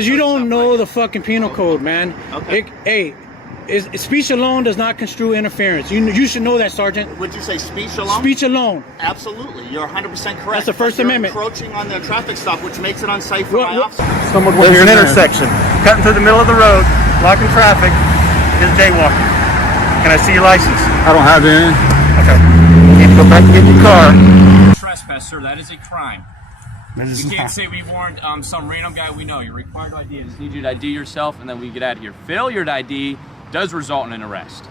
Because you don't know the fucking penal code, man. Okay. Speech alone does not construe interference. You should know that, Sergeant. Would you say speech alone? Speech alone. Absolutely. You're 100% correct. That's the First Amendment. You're encroaching on the traffic stop, which makes it unsafe for my officer. Someone with an intersection, cutting through the middle of the road, blocking traffic, is jaywalking. Can I see your license? I don't have any. Okay. You need to go back and get your car. Trespass, sir. That is a crime. You can't say we warned some random guy we know. You're required to ID. I just need you to ID yourself, and then we get out of here. Failure to ID does result in an arrest.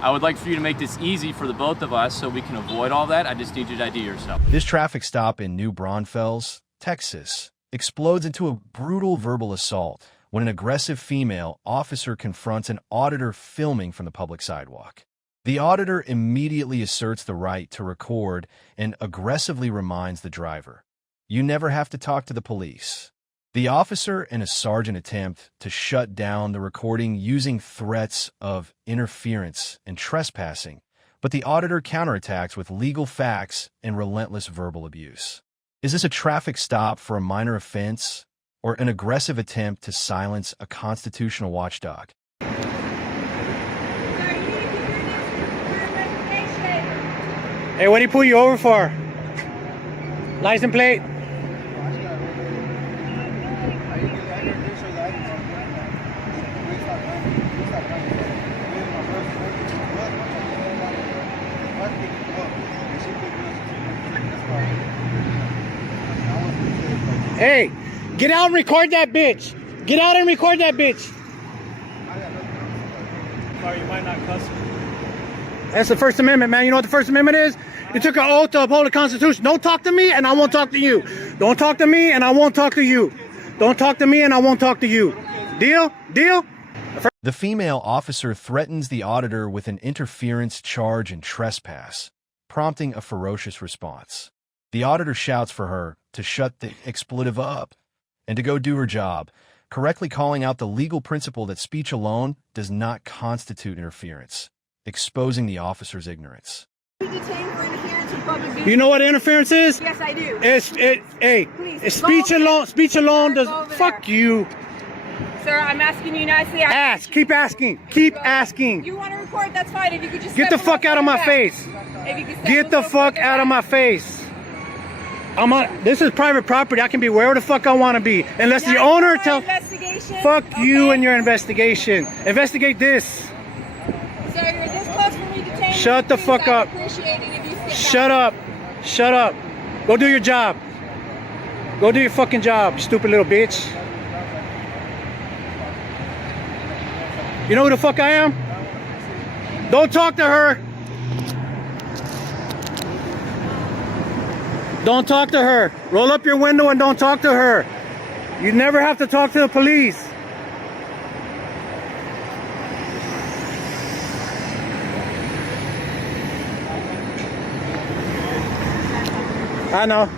I would like for you to make this easy for the both of us so we can avoid all that. I just need you to ID yourself. This traffic stop in New Braunfels, Texas, explodes into a brutal verbal assault when an aggressive female officer confronts an auditor filming from the public sidewalk. The auditor immediately asserts the right to record and aggressively reminds the driver, "You never have to talk to the police." The officer and a sergeant attempt to shut down the recording using threats of interference and trespassing, but the auditor counterattacks with legal facts and relentless verbal abuse. Is this a traffic stop for a minor offense or an aggressive attempt to silence a constitutional watchdog? Hey, what did he pull you over for? License plate? Hey, get out and record that bitch. Get out and record that bitch. Sorry, you might not cuss. That's the First Amendment, man. You know what the First Amendment is? You took an oath to uphold the Constitution. Don't talk to me and I won't talk to you. Don't talk to me and I won't talk to you. Don't talk to me and I won't talk to you. Deal? Deal? The female officer threatens the auditor with an interference charge and trespass, prompting a ferocious response. The auditor shouts for her to shut the expletive up and to go do her job, correctly calling out the legal principle that speech alone does not constitute interference, exposing the officer's ignorance. You know what interference is? Yes, I do. It's speech alone. Speech alone does. Fuck you. Sir, I'm asking you nicely. Ask. Keep asking. Keep asking. You want to record? That's fine. If you could just get the fuck out of my face. Get the fuck out of my face. This is private property. I can be wherever the fuck I want to be, unless the owner tells. Fuck you and your investigation. Investigate this. Sir, you're this close for me to detain. Shut the fuck up. Shut up. Shut up. Go do your job. Go do your fucking job, you stupid little bitch. You know who the fuck I am? Don't talk to her. Don't talk to her. Roll up your window and don't talk to her. You never have to talk to the police. I know.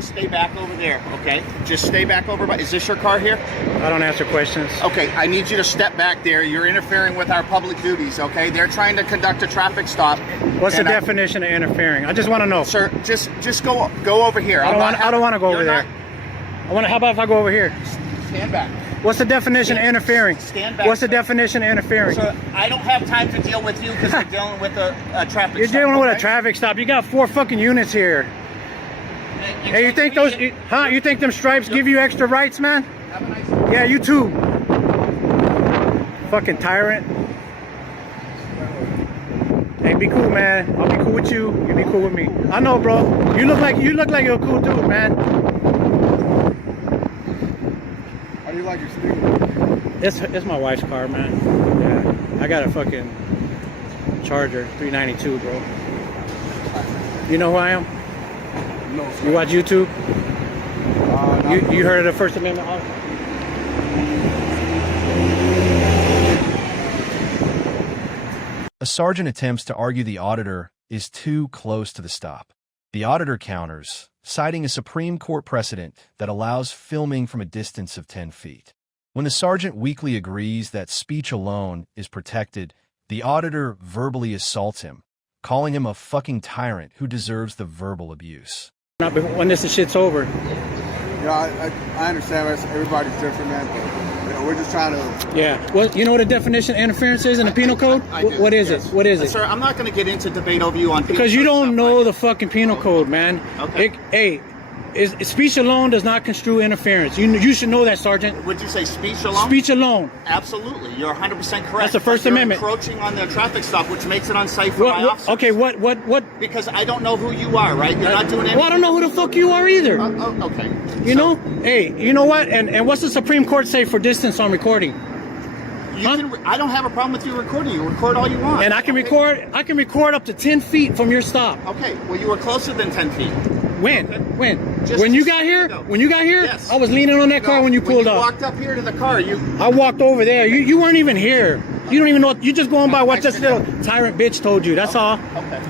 Stay back over there, okay? Just stay back over by. Is this your car here? I don't answer questions. Okay, I need you to step back there. You're interfering with our public duties, okay? They're trying to conduct a traffic stop. What's the definition of interfering? I just want to know. Sir, just go over here. I don't want to go over there. How about if I go over here? Stand back. What's the definition of interfering? Stand back. What's the definition of interfering? Sir, I don't have time to deal with you because you're dealing with a traffic stop. You're dealing with a traffic stop. You got 4 fucking units here. Hey, you think those, you think them stripes give you extra rights, man? Have a nice day. Yeah, you too. Fucking tyrant. Hey, be cool, man. I'll be cool with you. You be cool with me. I know, bro. You look like you're a cool dude, man. How do you like your sticker? It's my wife's car, man. Yeah, I got a fucking Charger 392, bro. You know who I am? No, sir. You watch YouTube? You heard of the First Amendment Audit? A sergeant attempts to argue the auditor is too close to the stop. The auditor counters, citing a Supreme Court precedent that allows filming from a distance of 10 feet. When the sergeant weakly agrees that speech alone is protected, the auditor verbally assaults him, calling him a fucking tyrant who deserves the verbal abuse. When this shit's over. You know, I understand everybody's different, man, but you know, we're just trying to. Yeah. Well, you know what the definition of interference is in the penal code? I do, What is yes. it? What is it? Sir, I'm not going to get into debate over you on Because you penal don't stuff know like the fucking penal code, man. Okay. Speech alone does not construe interference. You should know that, Sergeant. Would you say speech alone? Speech alone. Absolutely. You're 100% correct. That's the First But you're Amendment. encroaching on the traffic stop, which makes it unsafe for my officers. Okay, what? Because I don't know who you are, right? You're not doing anything. Well, I don't know who the fuck you are either. Okay. You know? Hey, you know what? And what's the Supreme Court say for distance on recording? I don't have a problem with you recording. You record all you want. And I can record up to 10 feet from your stop. Okay. Well, you were closer than 10 feet. When? Okay. When? Just when you a got here? second ago. When you got here? Yes. I was leaning on that car when you pulled up. You walked up here to the car. I walked over there. You weren't even here. You don't even know. You just going by what this little tyrant bitch told you. That's all. Okay.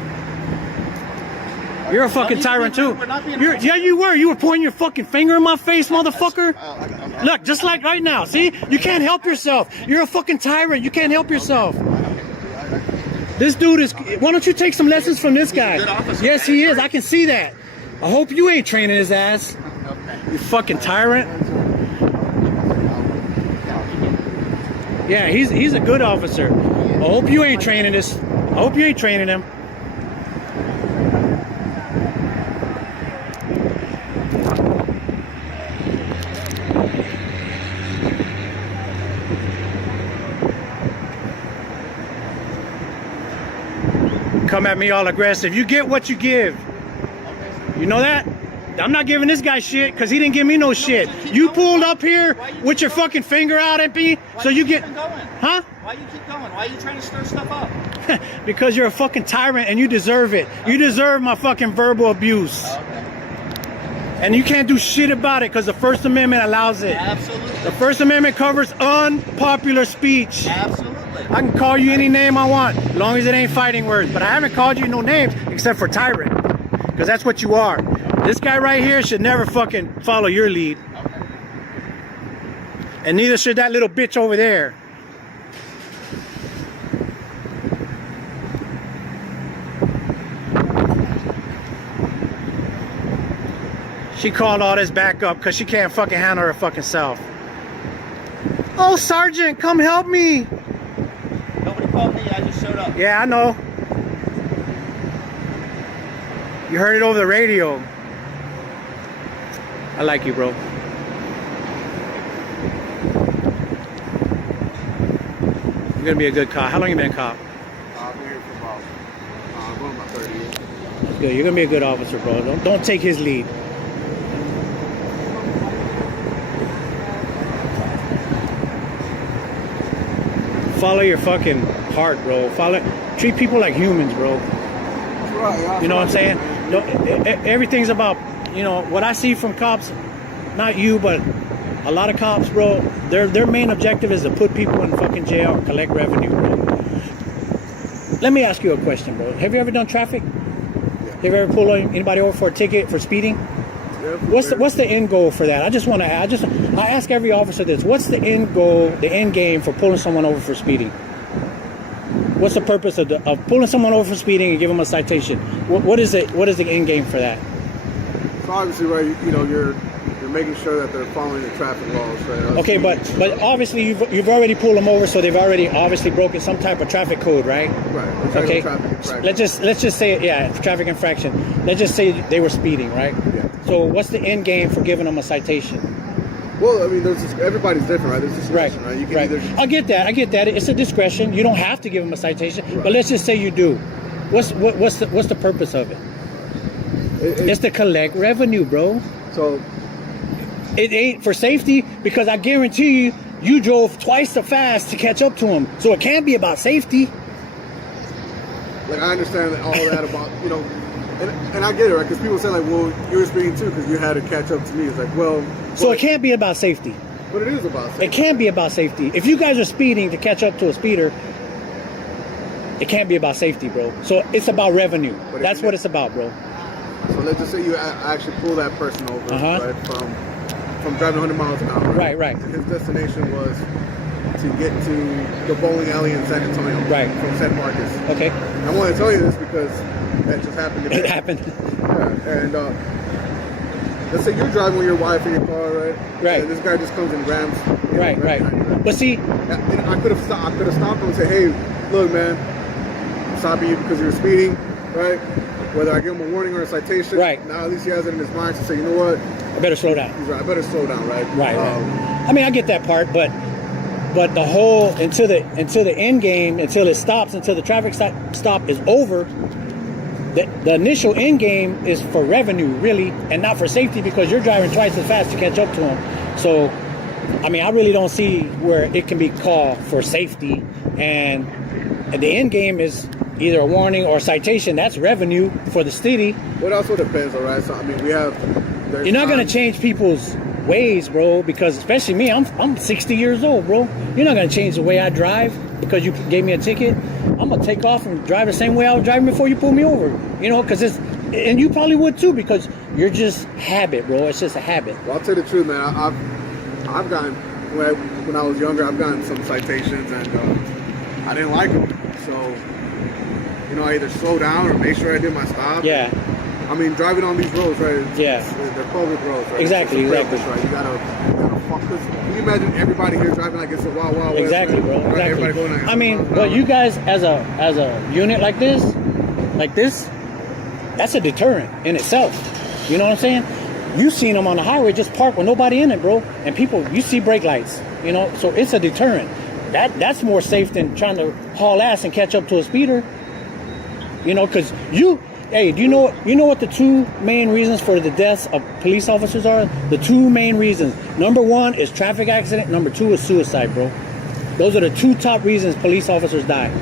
You're a fucking tyrant too. Yeah, you were. You were pointing your fucking finger in my face, motherfucker. Look, just like right now. See? You can't help yourself. You're a fucking tyrant. You can't help yourself. This dude is... Why don't you take some lessons from this guy? Yes, he is. I can see that. I hope you ain't training his ass. You fucking tyrant. Yeah, he's a good officer. I hope you ain't training this. I hope you ain't training him. Come at me all aggressive. You get what you give. You know that? I'm not giving this guy shit because he didn't give me no shit. You pulled up here with your fucking finger out at me, so you get... Huh? Why you keep going? Why are you trying to stir stuff up? Because you're a fucking tyrant and you deserve it. You deserve my fucking verbal abuse. And you can't do shit about it because the First Amendment allows it. Absolutely. The First Amendment covers unpopular speech. Absolutely. I can call you any name I want, as long as it ain't fighting words. But I haven't called you no names except for tyrant, because that's what you are. This guy right here should never fucking follow your lead. And neither should that little bitch over there. She called all this back up because she can't fucking handle her fucking self. Oh, Sergeant, come help me. Nobody called me. I just showed up. Yeah, I know. You heard it over the radio. I like you, bro. You're gonna be a good cop. How long you been a cop? I've been here for about 30 years. That's good. You're gonna be a good officer, bro. Don't take his lead. Follow your fucking heart, bro. Treat people like humans, bro. You know what I'm saying? Everything's about, you know, what I see from cops, not you, but a lot of cops, bro, their main objective is to put people in fucking jail or collect revenue, bro. Let me ask you a question, bro. Have you ever done traffic? Yeah. Have you ever pulled anybody over for a ticket for speeding? Yeah, What's the end goal for that? I ask every officer this. What's the end goal, the end game for pulling someone over for speeding? What's the purpose of pulling someone over for speeding and give them a citation? What is it? What is the end game for that? So obviously, right, you know, you're making sure that they're following the traffic laws. Right? Okay, but obviously you've already pulled them over, so they've already obviously broken some type of traffic code, right? Right. Okay. Traffic Let's just say, yeah, traffic infraction. Let's just say they were speeding, right? Yeah. So what's the end game for giving them a citation? Well, I mean, everybody's different, right? There's discretion, right? You can either... I get that. It's a discretion. You don't have to give them a citation, but let's just say you do. What's the purpose of it? It's to collect revenue, bro. So it ain't for safety, because I guarantee you drove twice so fast to catch up to them. So it can't be about safety. like, I understand all that about, you know, and I get it, right? Because people say, like, well, you were speeding too because you had to catch up to me. It's like, well... So it can't be about safety. But it is about safety. It can't be about safety. If you guys are speeding to catch up to a speeder, it can't be about safety, bro. So it's about revenue. That's what it's about, bro. So let's just say you actually pull that person over, right, from driving 100 miles an hour. Right. His destination was to get to the bowling alley in San Antonio. Right. From San Marcos. Okay. I want to tell you this because that just happened today. It happened. Yeah. And let's say you're driving with your wife in your car, right? Right. And this guy just comes and rams. Right. But see, And I could have stopped him and said, "Hey, look, man, I'm stopping you because you're speeding, right? Whether I give him a warning or a citation, right. Now at least he has it in his mind to say, you know what? I better slow down. He's right. I better slow down, right? Right. I mean, I get that part, but the whole until the end game, until it stops, until the traffic stop is over. The initial end game is for revenue, really, and not for safety because you're driving twice as fast to catch up to them. So, I mean, I really don't see where it can be called for safety. And the end game is either a warning or a citation. That's revenue for the city. Well, it also depends, all right? So, I mean, you're not going to change people's ways, bro, because especially me, I'm 60 years old, bro. You're not going to change the way I drive because you gave me a ticket. I'm going to take off and drive the same way I was driving before you pulled me over, you know, because and you probably would too, because you're just habit, bro. It's just a habit. Well, I'll tell you the truth, man. I've gotten, when I was younger, I've gotten some citations and I didn't like them. So, you know, I either slow down or make sure I did my stop. Yeah. I mean, driving on these roads, right? Yeah. They're public roads, right? Exactly. Right? You gotta fuck this. Can you imagine everybody here driving like it's a wild, wild west? Exactly, right? bro. Right? Exactly. Everybody going like I mean, but you guys, as a unit like this, that's a deterrent in itself. You know what I'm saying? You seen them on the highway just park with nobody in it, bro. And people, you see brake lights, you know. So it's a deterrent. That's more safe than trying to haul ass and catch up to a speeder. You know, because hey, do you know what the two main reasons for the deaths of police officers are? The two main reasons. Number one is traffic accident. Number two is suicide, bro. Those are the two top reasons police officers die.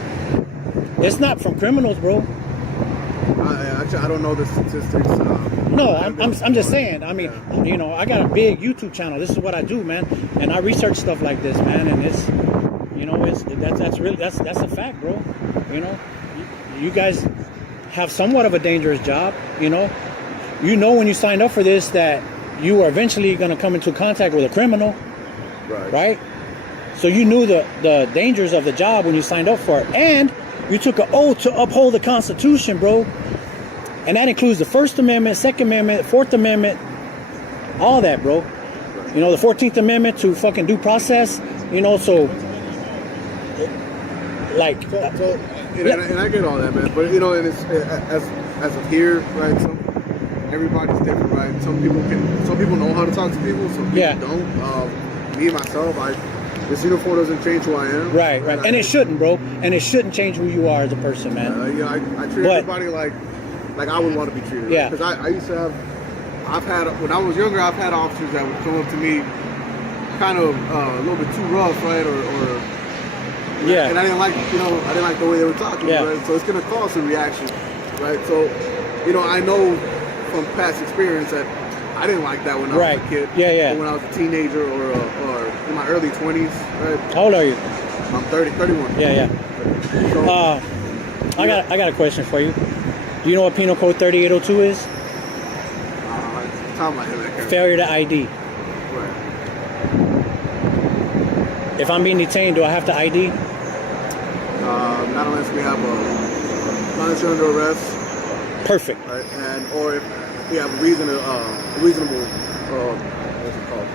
It's not from criminals, bro. I don't know the statistics. No, I'm just saying. I mean, you know, I got a big YouTube channel. This is what I do, man, and I research stuff like this, man. And it's, you know, that's a fact, bro. You know, you guys have somewhat of a dangerous job. You know when you signed up for this that you are eventually going to come into contact with a criminal, right? So you knew the dangers of the job when you signed up for it, and you took an oath to uphold the Constitution, bro. And that includes the First Amendment, Second Amendment, Fourth Amendment, all that, bro. You know, the 14th Amendment to fucking due process. You know, so like. And I get all that, man. But you know, and it's as of here, right? Everybody's different, right? Some people know how to talk to people. Some people don't. Me myself, this uniform doesn't change who I am. Right. And it shouldn't, bro. And it shouldn't change who you are as a person, man. Yeah, I treat everybody like I would want to be treated. Yeah. Because I used to have, when I was younger, I've had officers that would come up to me, kind of a little bit too rough, right? Or yeah. And I didn't like the way they were talking, right? So it's gonna cause some reaction, right? So, you know, I know from past experience that I didn't like that when I was a kid. Yeah. Or when I was a teenager or in my early 20s, right? How old are you? I'm 31. Yeah. So, I got a question for you. Do you know what Penal Code 3802 is? Failure to ID. Right. If I'm being detained, do I have to ID? Not unless we have unless you're under arrest. Perfect. Right, or if we have a reasonable, what's it called?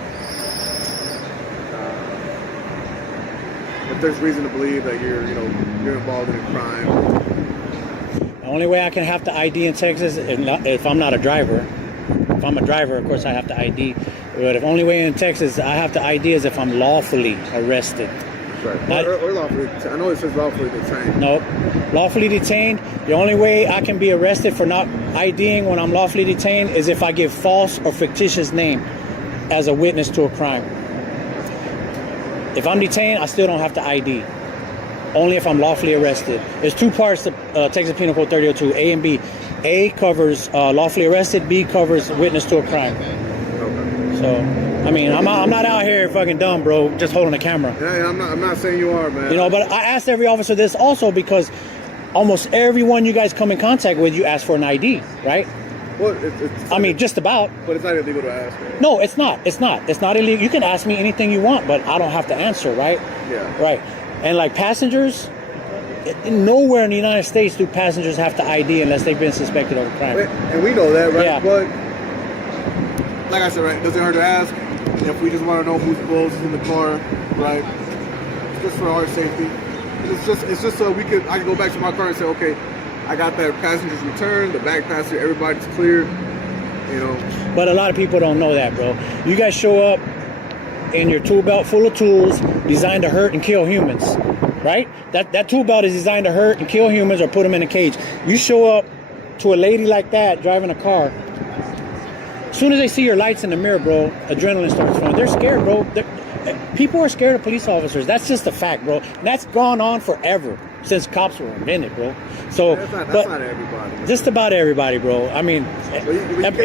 If there's reason to believe that you're involved in a crime. The only way I can have to ID in Texas is if I'm not a driver. If I'm a driver, of course I have to ID. But the only way in Texas I have to ID is if I'm lawfully arrested. Right. Or lawfully. I know it says lawfully detained. No. Lawfully detained. The only way I can be arrested for not IDing when I'm lawfully detained is if I give false or fictitious name as a witness to a crime. If I'm detained, I still don't have to ID. Only if I'm lawfully arrested. There's two parts to Texas Penal Code 3002, A and B. A covers lawfully arrested, B covers witness to a crime. Okay. So, I mean, I'm not out here fucking dumb, bro, just holding a camera. Yeah, I'm not saying you are, man. You know, but I asked every officer this also because almost everyone you guys come in contact with, you ask for an ID, right? Well, it's I mean, just about. But it's not illegal to ask. Right? No, it's not. It's not. It's not illegal. You can ask me anything you want, but I don't have to answer, right? Yeah. Right. And like passengers, nowhere in the United States do passengers have to ID unless they've been suspected of a crime. And we know that, right? Yeah. But like I said, right, it doesn't hurt to ask. If we just want to know who's in the car, right? It's just for our safety. It's just so I can go back to my car and say, okay, I got that passenger's return, the back passenger, everybody's clear, you know. But a lot of people don't know that, bro. You guys show up in your tool belt full of tools designed to hurt and kill humans, right? That tool belt is designed to hurt and kill humans or put them in a cage. You show up to a lady like that driving a car. As soon as they see your lights in the mirror, bro, adrenaline starts flowing. They're scared, bro. People are scared of police officers. That's just a fact, bro. And that's gone on forever since cops were invented, bro. So, That's not everybody. Just about everybody, bro. I mean,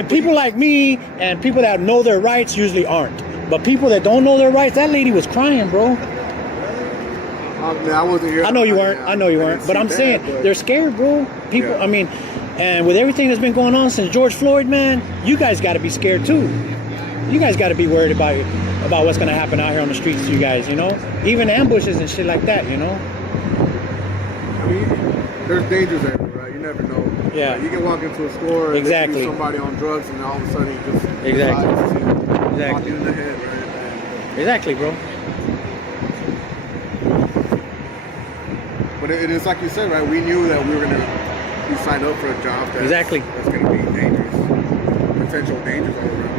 people like me and people that know their rights usually aren't. But people that don't know their rights, that lady was crying, bro. I wasn't here. I know you weren't. I know you weren't. But I'm saying they're scared, bro. People. Yeah. I mean, and with everything that's been going on since George Floyd, man, you guys got to be scared too. You guys got to be worried about what's going to happen out here on the streets to you guys, you know? Even ambushes and shit like that, you know? I mean, there's dangers everywhere, right? You never know. Yeah. You can walk into a store and see somebody on drugs and all of a sudden you just pop you in the head, right? Exactly, bro. But it is like you said, right? We knew that we were going to be signed up for a job that's going to be dangerous, potential dangers all around.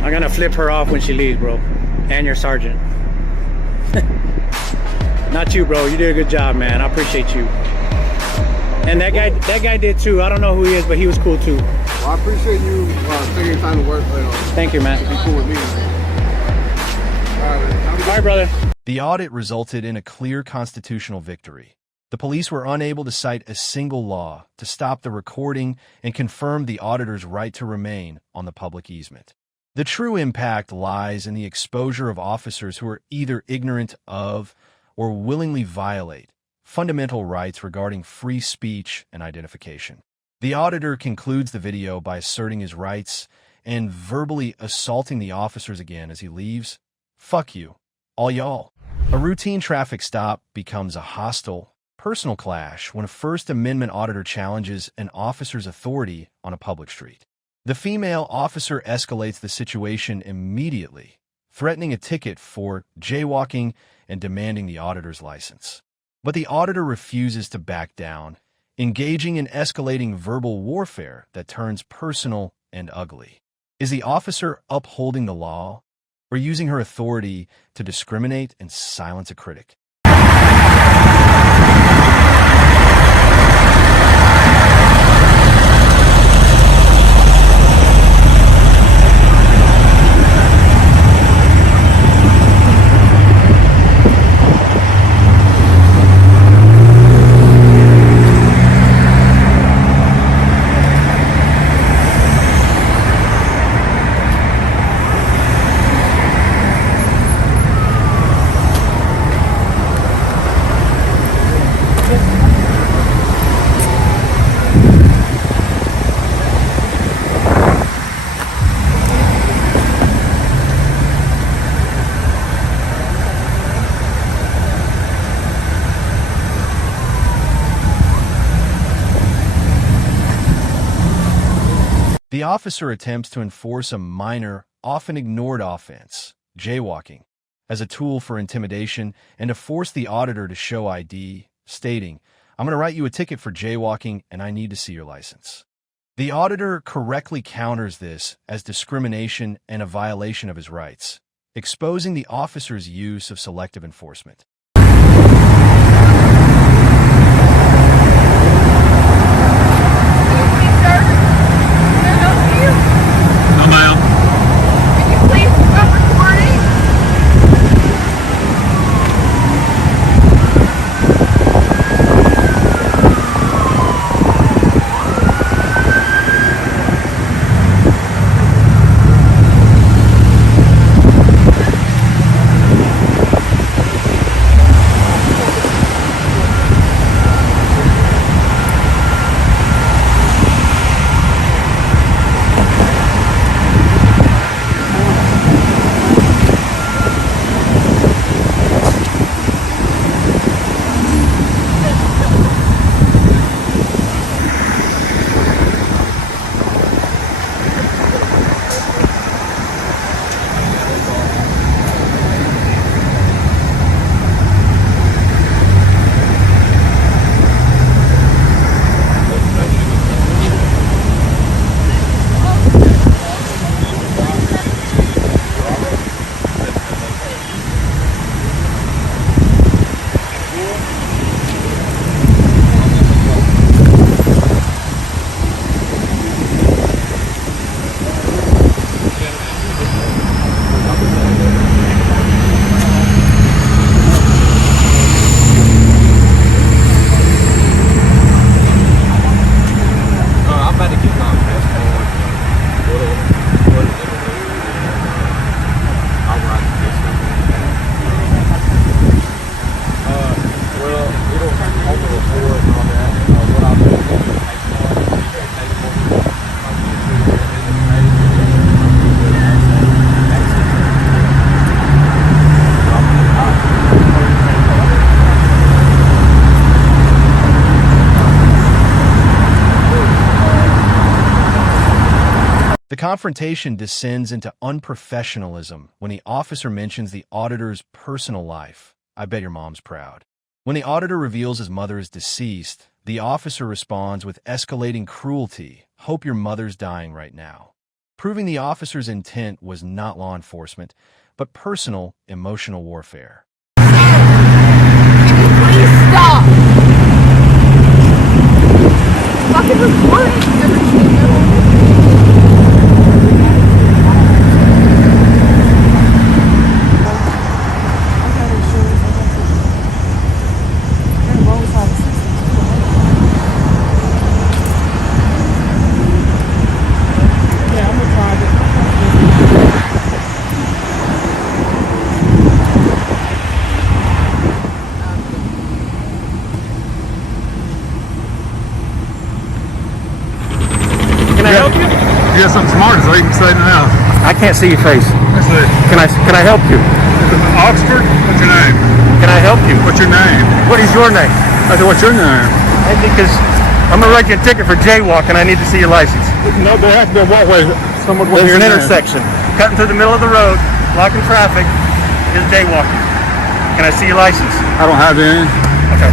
I'm gonna flip her off when she leaves, bro. And your sergeant. Not you, bro. You did a good job, man. I appreciate you. And that guy did too. I don't know who he is, but he was cool too. Well, I appreciate you taking time to work. Thank you, man. To be cool with me. All right, brother. The audit resulted in a clear constitutional victory. The police were unable to cite a single law to stop the recording and confirm the auditor's right to remain on the public easement. The true impact lies in the exposure of officers who are either ignorant of or willingly violate fundamental rights regarding free speech and identification. The auditor concludes the video by asserting his rights and verbally assaulting the officers again as he leaves. Fuck you, all y'all. A routine traffic stop becomes a hostile, personal clash when a First Amendment auditor challenges an officer's authority on a public street. The female officer escalates the situation immediately, threatening a ticket for jaywalking and demanding the auditor's license. But the auditor refuses to back down, engaging in escalating verbal warfare that turns personal and ugly. Is the officer upholding the law or using her authority to discriminate and silence a critic? The officer attempts to enforce a minor, often ignored offense, jaywalking, as a tool for intimidation and to force the auditor to show ID, stating, "I'm going to write you a ticket for jaywalking and I need to see your license." The auditor correctly counters this as discrimination and a violation of his rights, exposing the officer's use of selective enforcement. on the report and all that, what I'll do is take more, take what we want from you to your The confrontation descends into unprofessionalism when the officer mentions the auditor's personal life. I bet your mom's proud. When the auditor reveals his mother is deceased, the officer responds with escalating cruelty. Hope your mother's dying right now. Proving the officer's intent was not law enforcement, but personal, emotional warfare. Please stop. Fucking recording. You got something smart, so you can say it now. I can't see your face. Let's see. Can I help you? Oxford? What's your name? Can I help you? What's your name? What is your name? I said, what's your name? Because I'm gonna write you a ticket for jaywalking. I need to see your license. No, there has to be a walkway. Someone. There's an intersection. Cutting through the middle of the road, blocking traffic, is jaywalking. Can I see your license? I don't have any. Okay.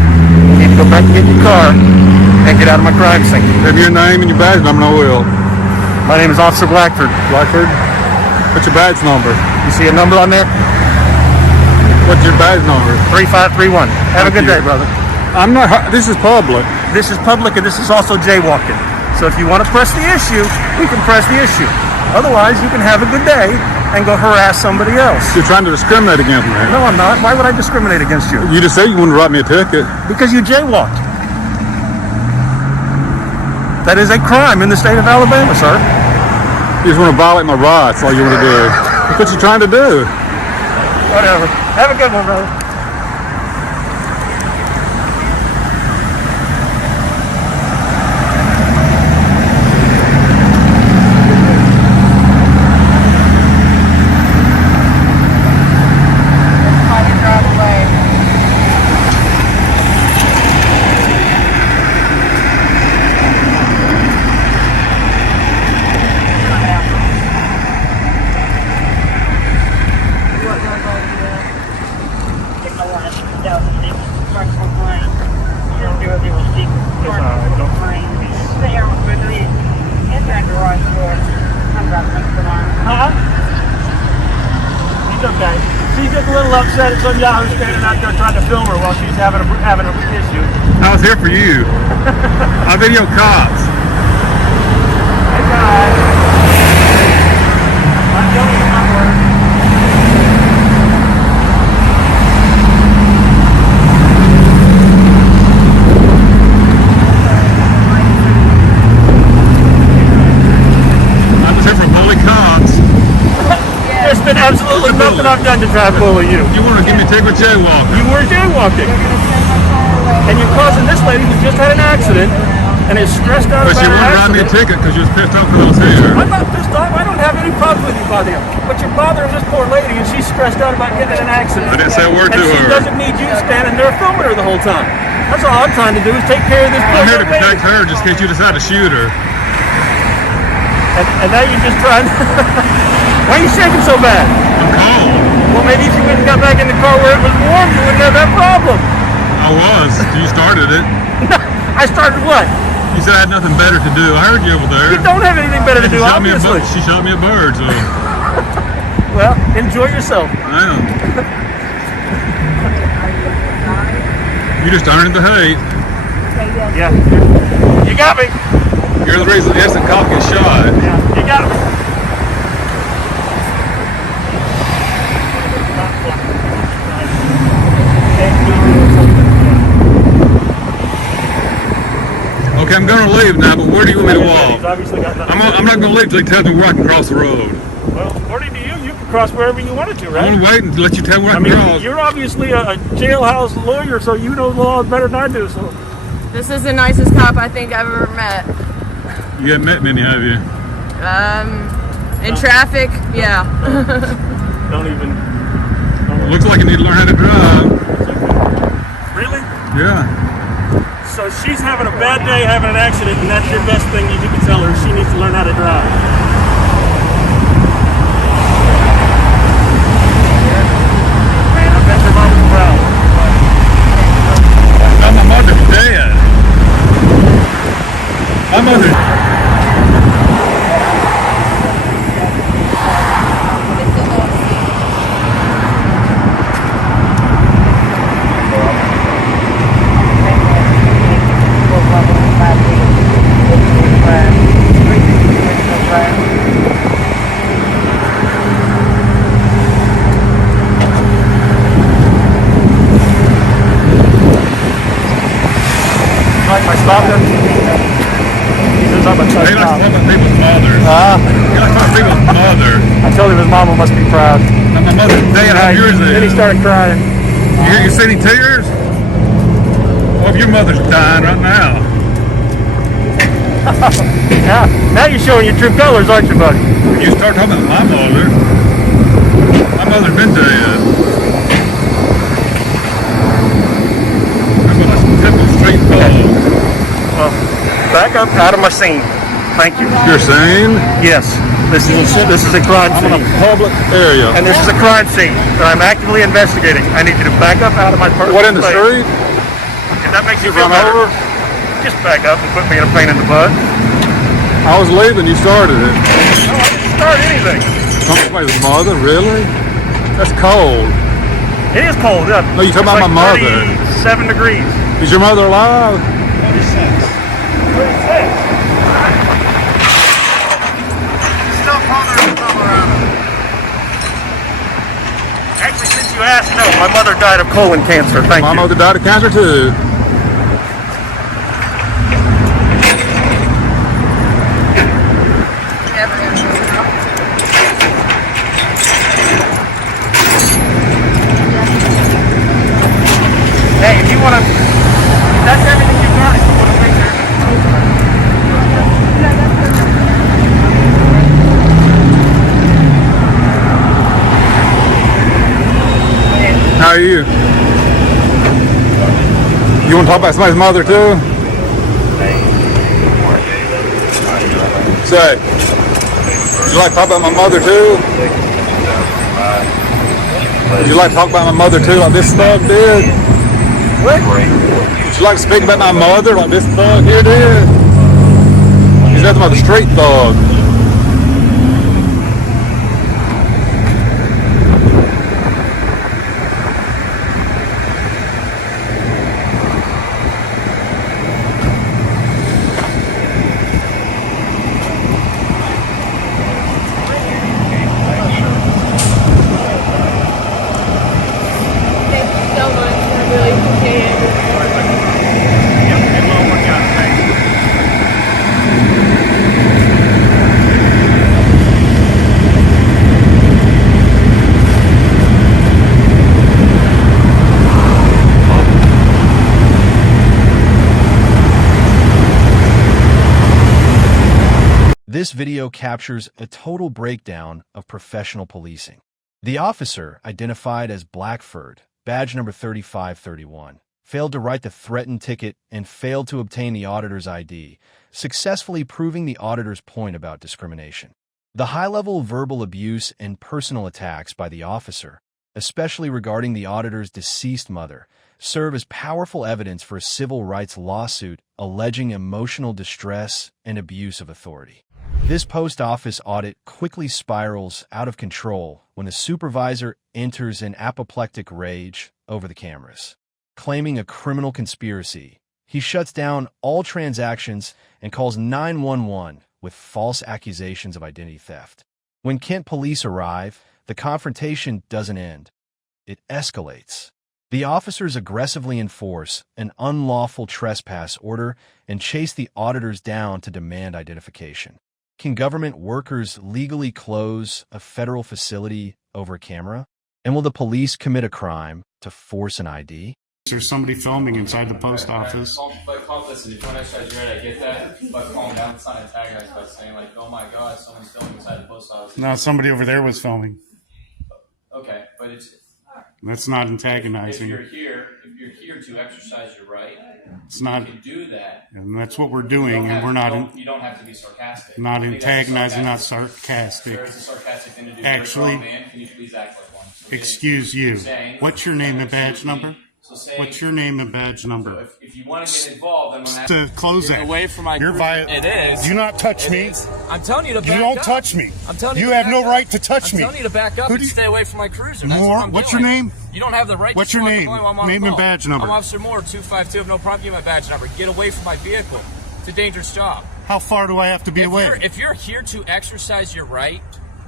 You need to go back and get your car and get out of my crime scene. Have your name and your badge number, I will. My name is Officer Blackford. Blackford? What's your badge number? You see a number on there? What's your badge number? 3531. Have a good day, brother. I'm not, this is public. This is public and this is also jaywalking. So if you want to press the issue, we can press the issue. Otherwise, you can have a good day and go harass somebody else. You're trying to discriminate against me. No, I'm not. Why would I discriminate against you? You just said you wanted to write me a ticket. Because you jaywalked. That is a crime in the state of Alabama, sir. You just want to violate my rights, all you want to do. That's what you're trying to do. Whatever. Have a good one, brother. Okay. She's just a little upset at some yahoo standing out there trying to film her while she's having a issue. I was here for you. I video cops. Hey guys. I'm telling you my word. I was here for bully cops. There's been absolutely nothing I've done to try to bully you. You want to give me a ticket with jaywalking? You were jaywalking. And you're causing this lady who just had an accident and is stressed out But about you her want to write me a accident. ticket because you was pissed off because I was here. I'm not pissed off. I don't have any problems with you bothering him. But you're bothering this poor lady and she's stressed out about getting in an accident. I didn't say a word to and she her. doesn't need you standing there filming her the whole time. That's all I'm trying to do is take care of this poor I'm here to young lady. protect her just in case you decide to shoot her. And now you're just trying Why are you shaking so bad? I'm cold. Well, maybe if you went and got back in the car where it was warm, you wouldn't have that problem. I was. You started it. I started what? You said I had nothing better to do. I heard you over there. You don't have anything better to do, obviously. She shot me a bird, so. Well, enjoy yourself. I am. You just turned into hate. Yeah. You got me. You're the reason the innocent cop gets shot. Yeah, you got me. Okay, I'm going to leave now, but where do you want me to walk? Obviously got nothing. I'm not going to leave until he tells me where I can cross the road. Well, according to you, you can cross wherever you wanted to, right? I'm gonna wait and let you tell me where I I can mean, cross. you're obviously a jailhouse lawyer, so you know the law better than I do. So This is the nicest cop I think I've ever met. You haven't met many, have you? In traffic, yeah. don't even. Looks like you need to learn how to drive. Really? Yeah. So she's having a bad day, having an accident, and that's your best thing you can tell her. She needs to learn how to drive. Man, I bet your mom was proud. No, my mother's dead. My mother. Like my stopper? He says I'm a touch He likes cop. to talk about people's mothers. He likes to talk about people's mother. I told him his mama must be proud. Now my mother's dead. How yours Then he is? started crying. You see any tears? Well, if your mother's dying right now. Now you're showing your true colors, aren't you, buddy? You start talking about my mother's been dead. I'm gonna tip the straight forward. Well, back up out of my scene. Thank you. You're saying? Yes, this is a crime I'm in scene. a public area. And this is a crime scene that I'm actively investigating. I need you to back up out of my personal What, in the space. street? If that makes you You feel run better, over? just back up and quit being a pain in the butt. I was leaving, you started it. No, I didn't start anything. Somebody's mother, really? That's cold. It is cold. Yeah. No, you're talking about my mother. 37 degrees. Is your mother alive? 36. Still bothering to come around. Actually, since you asked, no, my mother died of colon cancer. Thank My you. mother died of cancer too. Hey, if you want to, if that's everything you've got, if you want to make your How are you? You want to talk about somebody's mother too? Say, would you like to talk about my mother too? Would you like to talk about my mother too, like this thug did? What? Would you like to speak about my mother, like this thug here did? He's nothing but a street thug. Thank you so much. I really appreciate it. This video captures a total breakdown of professional policing. The officer, identified as Blackford, badge number 3531, failed to write the threatened ticket and failed to obtain the auditor's ID, successfully proving the auditor's point about discrimination. The high-level verbal abuse and personal attacks by the officer, especially regarding the auditor's deceased mother, serve as powerful evidence for a civil rights lawsuit alleging emotional distress and abuse of authority. This post-office audit quickly spirals out of control when the supervisor enters in apoplectic rage over the cameras. Claiming a criminal conspiracy, he shuts down all transactions and calls 911 with false accusations of identity theft. When Kent police arrive, the confrontation doesn't end. It escalates. The officers aggressively enforce an unlawful trespass order and chase the auditors down to demand identification. Can government workers legally close a federal facility over camera? And will the police commit a crime to force an ID? There's somebody filming inside the post office. But listen, if you want to exercise your right, I get that. But calm down, it's not antagonized by saying like, oh my God, someone's filming inside the post office. No, somebody over there was filming. Okay, but it's... That's not antagonizing. If you're here to exercise your right, it's not, you can do that. And that's what we're doing, and we're not... You don't have to be sarcastic. Not antagonizing, not sarcastic. Sure, it's a sarcastic thing to do. Actually, man, can you please act like one? Excuse you. What's your name and badge number? What's your name and badge number? If you want to get involved, I'm going to have to close that. Away from my. It is. Do not touch me. I'm telling you to back up. You don't touch me. I'm telling you. You have no right to touch me. I'm telling you to back up and stay away from my cruiser. Moore. What's your name? You don't have the right. What's your name? Name and badge number. I'm Officer Moore, 252. Have no problem giving my badge number. Get away from my vehicle. It's a dangerous job. How far do I have to be away? If you're here to exercise your right,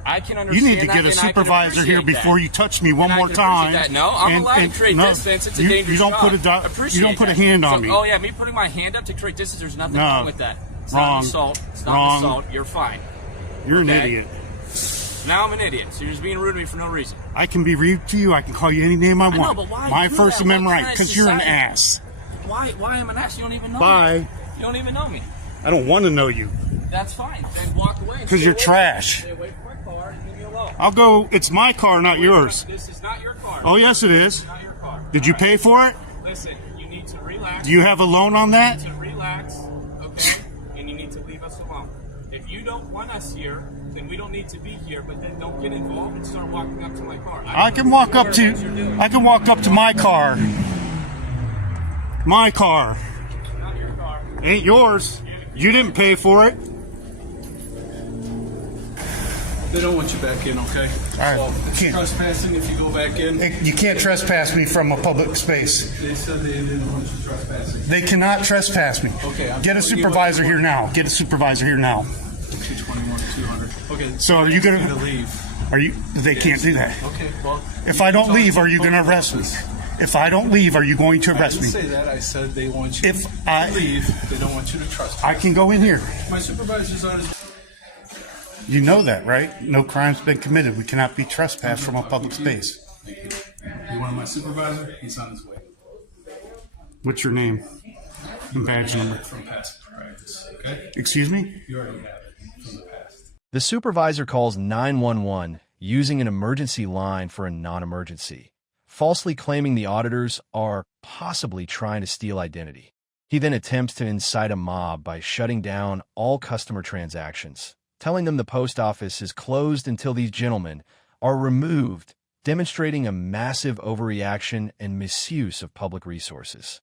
I can understand. You need to get a supervisor here before you touch me one more time. No, I'm allowed to create distance. It's a dangerous job. You don't put a hand on me. Oh yeah, me putting my hand up to create distance. There's nothing wrong with that. It's not an assault. It's not an assault. You're fine. You're an idiot. Now I'm an idiot. So you're just being rude to me for no reason. I can be rude to you. I can call you any name I want. know, but why my First Amendment right, because you're an ass. Why am I an ass? You don't even know me. Bye. You don't even know me. I don't want to know you. That's fine. Then walk away. Because you're trash. Stay away from my car and leave me alone. I'll go. It's my car, not yours. This is not your car. Oh, yes, it is. It's not your car. Did you pay for it? Listen, you need to relax. Do you have a loan on that? You need to relax, okay? And you need to leave us alone. If you don't want us here, then we don't need to be here. But then don't get involved and start walking up to my car. I can walk up to my car. My car. Not your car. Ain't yours. You didn't pay for it. They don't want you back in, okay? All right. So it's trespassing if you go back in. You can't trespass me from a public space. They said they didn't want you trespassing. They cannot trespass me. Okay. Get a supervisor here now. Get a supervisor here now. 221, 200. Okay. So are you going to leave? Are you? They can't do that. Okay. Well. If I don't leave, are you going to arrest me? If I don't leave, are you going to arrest me? I didn't say that. I said they want you to leave. They don't want you to trespass. I can go in here. My supervisor's on his... You know that, right? No crime's been committed. We cannot be trespassed from a public space. Thank you. You want my supervisor? He's on his way. What's your name and badge number? From past practice, okay? Excuse me? You already have it from the past. The supervisor calls 911 using an emergency line for a non-emergency, falsely claiming the auditors are possibly trying to steal identity. He then attempts to incite a mob by shutting down all customer transactions, telling them the post office is closed until these gentlemen are removed, demonstrating a massive overreaction and misuse of public resources.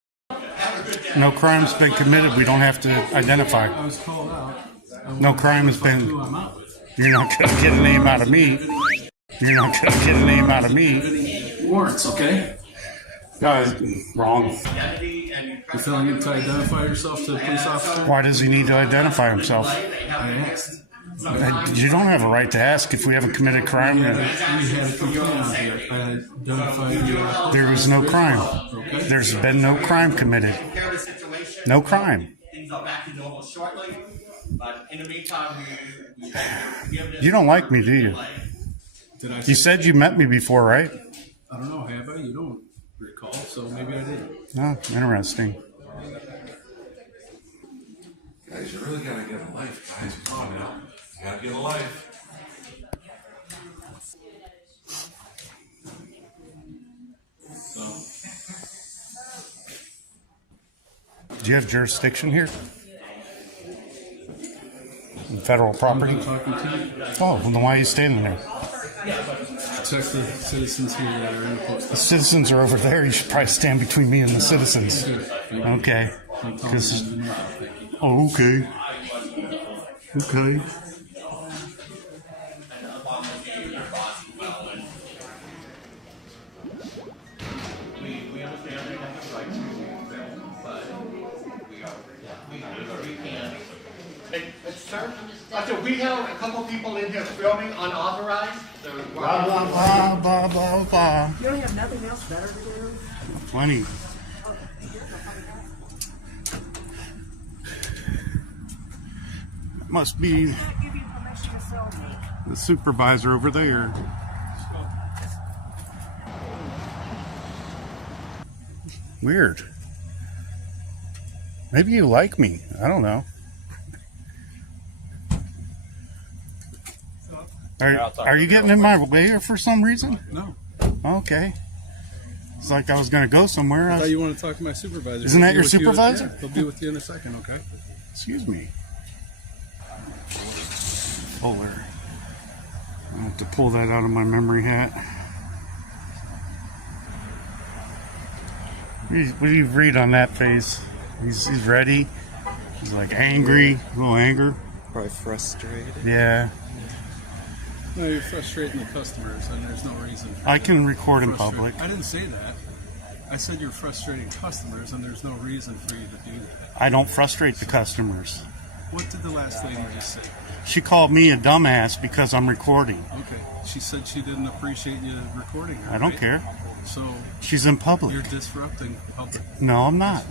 No crime's been committed. We don't have to identify. I was called out. No crime has been... You're not going to get a name out of me. You're not going to get a name out of me. Warrants, okay? Guys, wrong. You feeling need to identify yourself to the police officer? Why does he need to identify himself? I asked. You don't have a right to ask if we haven't committed crime. We had a complaint on here. I identified you. There was no crime. Okay. There's been no crime committed. No crime. You don't like me, do you? You said you met me before, right? I don't know, have I? You don't recall, so maybe I didn't. No, interesting. Guys, you really gotta get a life, guys. Come on now. You gotta get a life. Do you have jurisdiction here? In federal property? Oh, well, then why are you standing there? Protect the citizens here that are in the post. The citizens are over there. You should probably stand between me and the citizens. Okay. Oh, okay. Okay. Sir, so we have a couple people in here filming unauthorized. So blah, blah, blah, blah, blah, blah. You don't have nothing else better to do? Plenty. Must be The supervisor over there. Weird. Maybe you like me. I don't know. Are you getting in my way for some reason? No. Okay. It's like I was going to go somewhere. I thought you wanted to talk to my supervisor. Isn't that your supervisor? Yeah, he'll be with you in a second, okay? Excuse me. Fuller. I have to pull that out of my memory hat. What do you read on that face? He's ready. He's like angry, a little anger. Probably frustrated. Yeah. No, you're frustrating the customers, and there's no reason. I can record in public. I didn't say that. I said you're frustrating customers, and there's no reason for you to do that. I don't frustrate the customers. What did the last lady just say? She called me a dumbass because I'm recording. Okay. She said she didn't appreciate you recording her. I don't right? care. So she's in public. You're disrupting public. No, I'm not.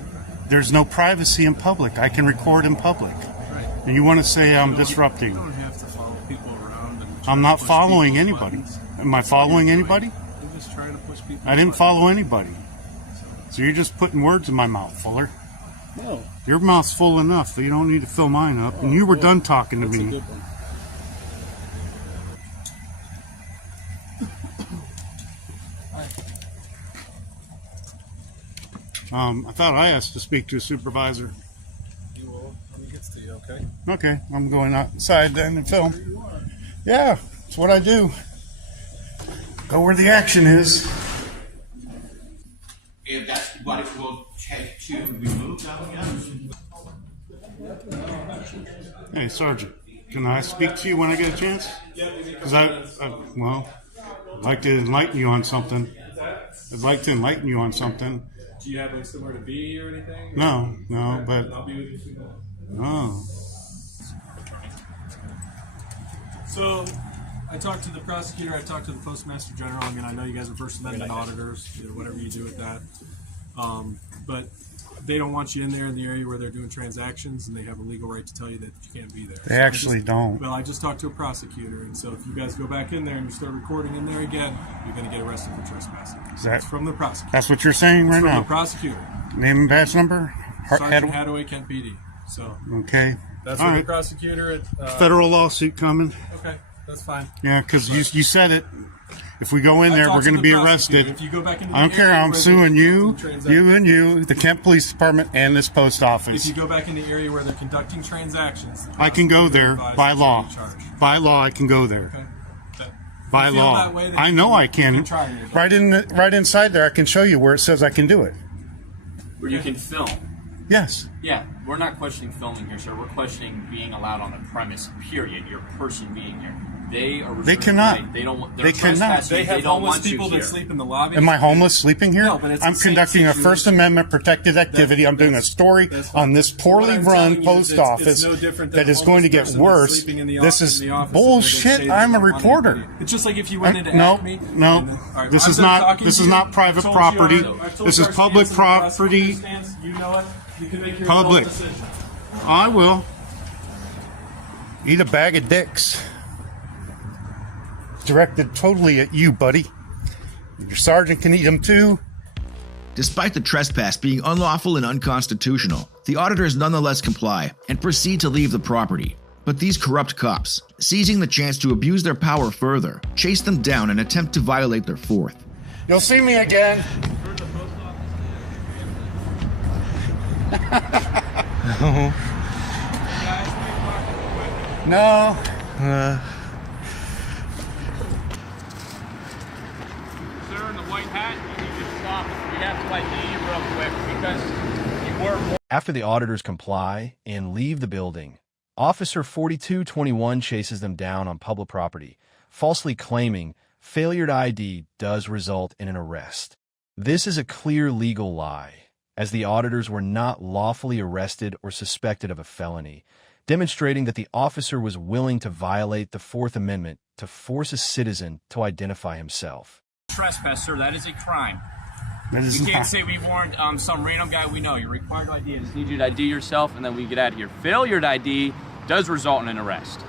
There's no privacy in public. I can record in public. Right. And you want to say I'm disrupting. You don't have to follow people around. And I'm not following anybody. Buttons. Am I following anybody? You're just trying to push people. I didn't follow anybody. So you're just putting words in my mouth, Fuller. No. Your mouth's full enough, so you don't need to fill mine up. And you were done talking to me. A good one. I thought I asked to speak to a supervisor. You will when he gets to you, okay? Okay, I'm going outside then and film. Yeah, that's what I do. Go where the action is. If that's what it will take to remove them, Hey, Sergeant, can I speak to you when I get a chance? Because I'd like to enlighten you on something. I'd like to enlighten you on something. Do you have like somewhere to be or anything? No, but I'll be with you soon. oh. So, I talked to the prosecutor. I talked to the postmaster general. I mean, I know you guys are First Amendment auditors, whatever you do with that. But they don't want you in there in the area where they're doing transactions, and they have a legal right to tell you that you can't be there. They actually don't. Well, I just talked to a prosecutor, and so if you guys go back in there and you start recording in there again, you're going to get arrested for trespassing. That's from the prosecutor. That's what you're saying right now? From the prosecutor. Name and badge number? Sergeant Hadaway, Kent PD. So. Okay. That's what the prosecutor at... Federal lawsuit coming. Okay, that's fine. Yeah, because you said it. If we go in there, we're going to be arrested. If you go back into I don't care. I'm suing you, the Kent Police Department, and this post office. If you go back in the area where they're conducting transactions, I can go there by law. By law, I can go there. Okay. By law, I know I can. Right inside there, I can show you where it says I can do it. Where you can film. Yes. Yeah, we're not questioning filming here, sir. We're questioning being allowed on the premise. Period. Your person being here. They cannot. They don't. They cannot. They have homeless people that sleep in the lobby. Am I homeless sleeping here? No, but it's I'm conducting a First Amendment protected activity. I'm doing a story on this poorly run post office that is going to get worse. This is bullshit. I'm a reporter. It's just like if you went into Acme. No. This is not private property. This is public property. You know it. You can make your Public. own decision. I will. Eat a bag of dicks. Directed totally at you, buddy. Your sergeant can eat them too. Despite the trespass being unlawful and unconstitutional, the auditors nonetheless comply and proceed to leave the property. But these corrupt cops, seizing the chance to abuse their power further, chase them down and attempt to violate their fourth. You'll see me again. No. Sir, in the white hat, you need to stop. We have to ID you real quick because you were... After the auditors comply and leave the building, Officer 4221 chases them down on public property, falsely claiming failure to ID does result in an arrest. This is a clear legal lie, as the auditors were not lawfully arrested or suspected of a felony, demonstrating that the officer was willing to violate the Fourth Amendment to force a citizen to identify himself. Trespass, sir, that is a crime. You can't say we warned some random guy we know. You're required to ID. I just need you to ID yourself, and then we get out of here. Failure to ID does result in an arrest.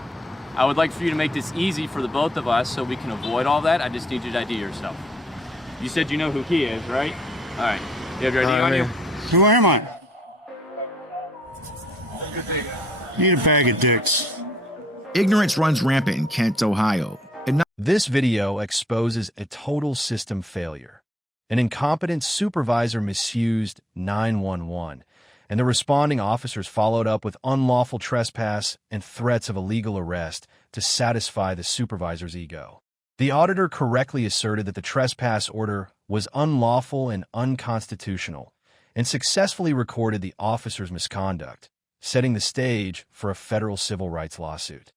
I would like for you to make this easy for the both of us so we can avoid all that. I just need you to ID yourself. You said you know who he is, right? All right. You have your ID on you? Who am I? Need a bag of dicks. Ignorance runs rampant in Kent, Ohio. This video exposes a total system failure. An incompetent supervisor misused 911, and the responding officers followed up with unlawful trespass and threats of illegal arrest to satisfy the supervisor's ego. The auditor correctly asserted that the trespass order was unlawful and unconstitutional, and successfully recorded the officer's misconduct, setting the stage for a federal civil rights lawsuit.